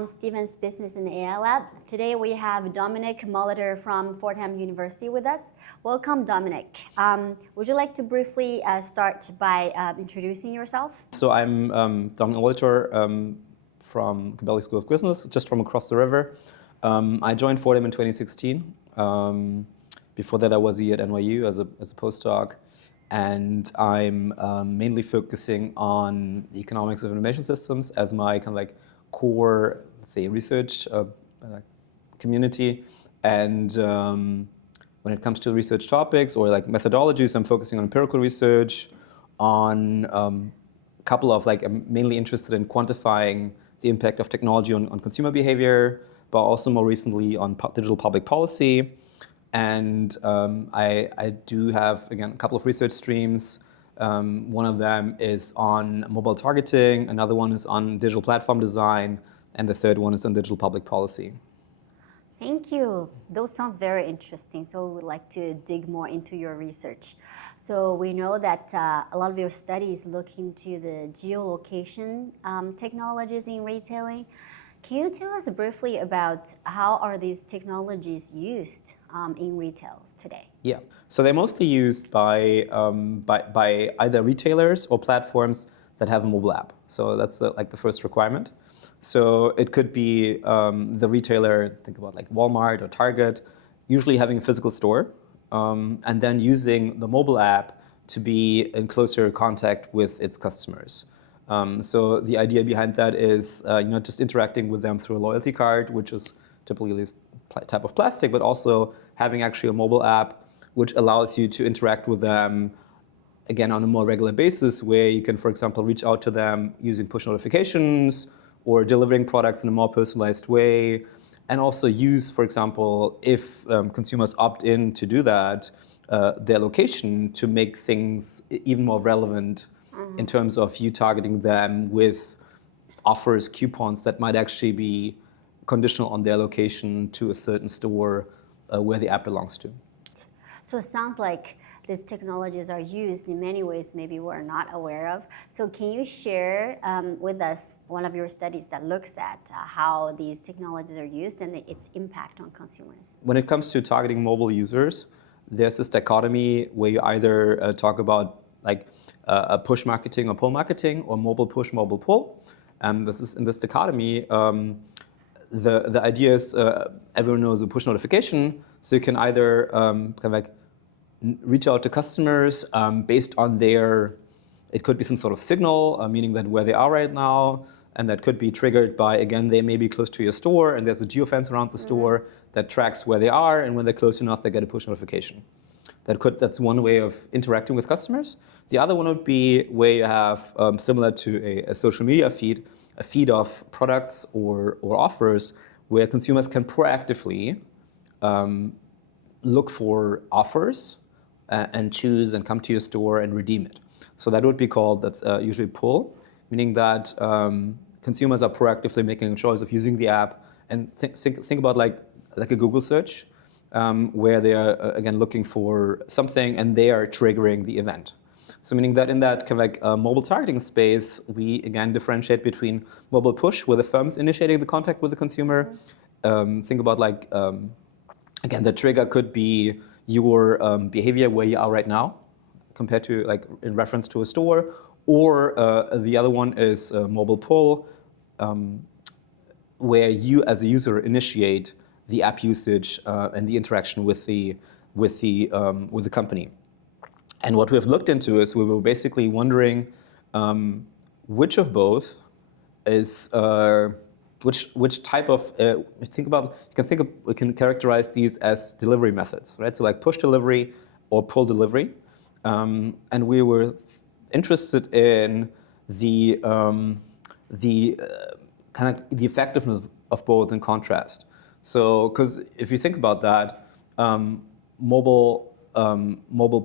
from Stephen's Business and AI Lab. Today we have Dominik Molitor from Fordham University with us. Welcome, Dominik. Would you like to briefly start by introducing yourself? So I'm Dominik Molitor from Cabelli School of Business, just from across the river. I joined Fordham in 2016. Before that, I was here at NYU as a postdoc. And I'm mainly focusing on the economics of information systems as my kind of like core, let's say, research community. And when it comes to research topics or like methodologies, I'm focusing on empirical research, on a couple of like, I'm mainly interested in quantifying the impact of technology on consumer behavior, but also more recently on digital public policy. And I do have, again, a couple of research streams. One of them is on mobile targeting, another one is on digital platform design, and the third one is on digital public policy. Thank you. Those sounds very interesting. So we would like to dig more into your research. So we know that a lot of your studies look into the geolocation technologies in retailing. Can you tell us briefly about how are these technologies used in retail today? Yeah, so they're mostly used by either retailers or platforms that have a mobile app. So that's like the first requirement. So it could be the retailer, think about like Walmart or Target, usually having a physical store, and then using the mobile app to be in closer contact with its customers. So the idea behind that is not just interacting with them through a loyalty card, which is typically this type of plastic, but also having actually a mobile app which allows you to interact with them, again, on a more regular basis, where you can, for example, reach out to them using push notifications or delivering products in a more personalized way, and also use, for example, if consumers opt in to do that, their location to make things even more relevant in terms of you targeting them with offers, coupons that might actually be conditional on their location to a certain store where the app belongs to. So it sounds like these technologies are used in many ways maybe we're not aware of. So can you share with us one of your studies that looks at how these technologies are used and its impact on consumers? When it comes to targeting mobile users, there's this dichotomy where you either talk about like push marketing or pull marketing, or mobile push, mobile pull. This is in this dichotomy. The idea is everyone knows a push notification, so you can either kind of like reach out to customers based on their, it could be some sort of signal, meaning that where they are right now, and that could be triggered by, again, they may be close to your store, and there's a geofence around the store that tracks where they are, and when they're close enough, they get a push notification. That's one way of interacting with customers. The other one would be where you have, similar to a social media feed, a feed of products or offers where consumers can proactively look for offers and choose and come to your store and redeem it. So that would be called, that's usually pull, meaning that consumers are proactively making a choice of using the app, and think about like a Google search, where they are, again, looking for something and they are triggering the event. So meaning that in that kind of like mobile targeting space, we again differentiate between mobile push, where the firm's initiating the contact with the consumer. Think about like, again, the trigger could be your behavior where you are right now, compared to like in reference to a store, or the other one is mobile pull, where you as a user initiate the app usage and the interaction with the company. And what we've looked into is we were basically wondering which of both is which type of we can characterize these as delivery methods, right? So like push delivery or pull delivery, and we were interested in the kind of the effectiveness of both in contrast. So, because if you think about that, mobile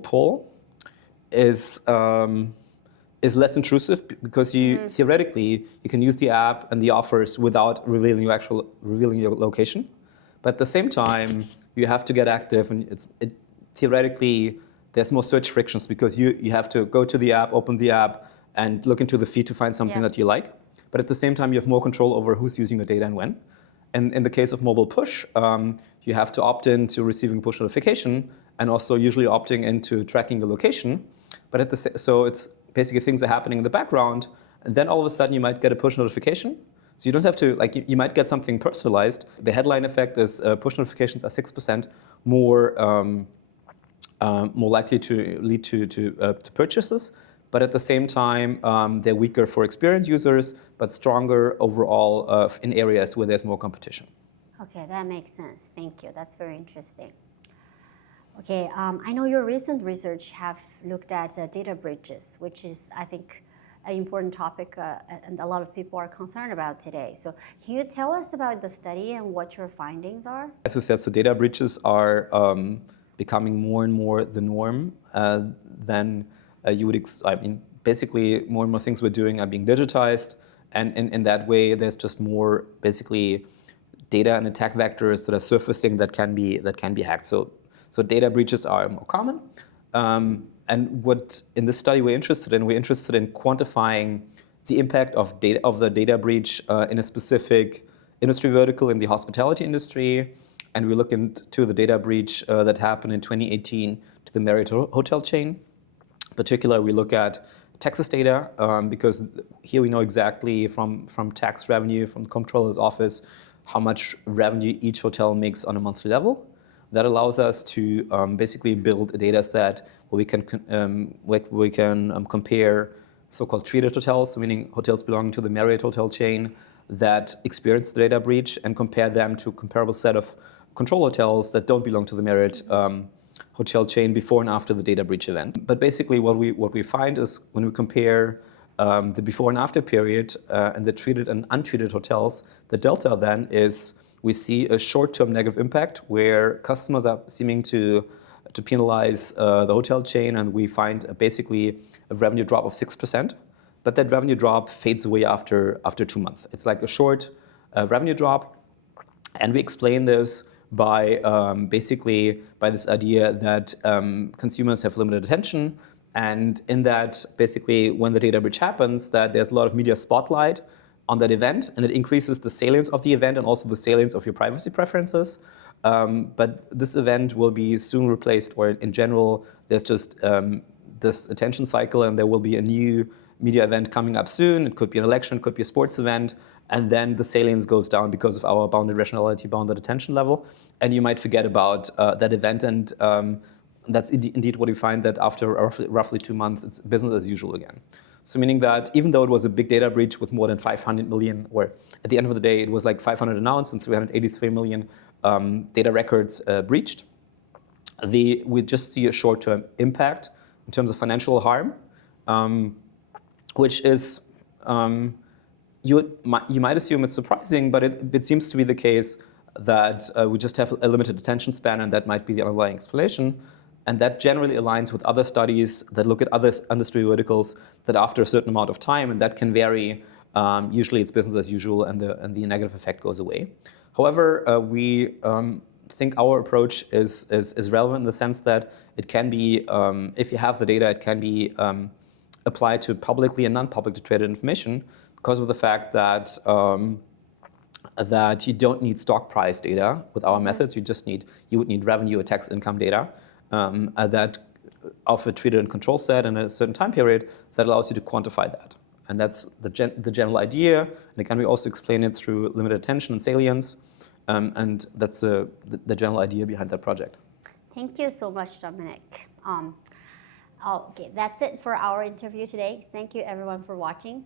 pull is less intrusive because you theoretically you can use the app and the offers without revealing your location, but at the same time you have to get active, and theoretically there's more search frictions because you have to go to the app, open the app, and look into the feed to find something that you like. but at the same time, you have more control over who's using your data and when. And in the case of mobile push, you have to opt in to receiving push notification and also usually opting into tracking the location. But so it's basically things are happening in the background, and then all of a sudden you might get a push notification. So you don't have to, like, you might get something personalized. The headline effect is push notifications are 6% more likely to lead to purchases. But at the same time, they're weaker for experienced users, but stronger overall in areas where there's more competition. Okay, that makes sense. Thank you. That's very interesting. Okay, I know your recent research have looked at data breaches, which is, I think, an important topic and a lot of people are concerned about today. So can you tell us about the study and what your findings are? As you said, so data breaches are becoming more and more the norm than you would, basically more and more things we're doing are being digitized. And in that way, there's just more basically data and attack vectors that are surfacing that can be hacked. So data breaches are more common. And what in this study we're interested in quantifying the impact of the data breach in a specific industry vertical in the hospitality industry. And we look into the data breach that happened in 2018 to the Marriott hotel chain. In particular, we look at Texas data because here we know exactly from tax revenue, from the comptroller's office, how much revenue each hotel makes on a monthly level. That allows us to basically build a data set where we can compare so-called treated hotels, meaning hotels belonging to the Marriott hotel chain that experienced the data breach, and compare them to a comparable set of control hotels that don't belong to the Marriott hotel chain before and after the data breach event. But basically what we find is when we compare the before and after period and the treated and untreated hotels, the delta then is we see a short-term negative impact where customers are seeming to penalize the hotel chain, and we find basically a revenue drop of 6%. But that revenue drop fades away after 2 months. It's like a short revenue drop, and we explain this by basically by this idea that consumers have limited attention, and in that basically when the data breach happens, that there's a lot of media spotlight on that event, and it increases the salience of the event and also the salience of your privacy preferences. But this event will be soon replaced, or in general, there's just this attention cycle, and there will be a new media event coming up soon. It could be an election, it could be a sports event, and then the salience goes down because of our bounded rationality, bounded attention level, and you might forget about that event, and that's indeed what you find, that after roughly 2 months, it's business as usual again. So meaning that even though it was a big data breach with more than 500 million, or at the end of the day, it was like 500 announced and 383 million data records breached, we just see a short-term impact in terms of financial harm, which is, you might assume it's surprising, but it seems to be the case that we just have a limited attention span, and that might be the underlying explanation. And that generally aligns with other studies that look at other industry verticals that after a certain amount of time, and that can vary, usually it's business as usual and the negative effect goes away. However, we think our approach is relevant in the sense that it can be, if you have the data, it can be applied to publicly and non-publicly traded information because of the fact that that you don't need stock price data with our methods. You would need revenue or tax income data. That of a treated and control set in a certain time period that allows you to quantify that. And that's the general idea. And again, we also explain it through limited attention and salience. And that's the general idea behind that project. Thank you so much, Dominik. Okay, that's it for our interview today. Thank you everyone for watching.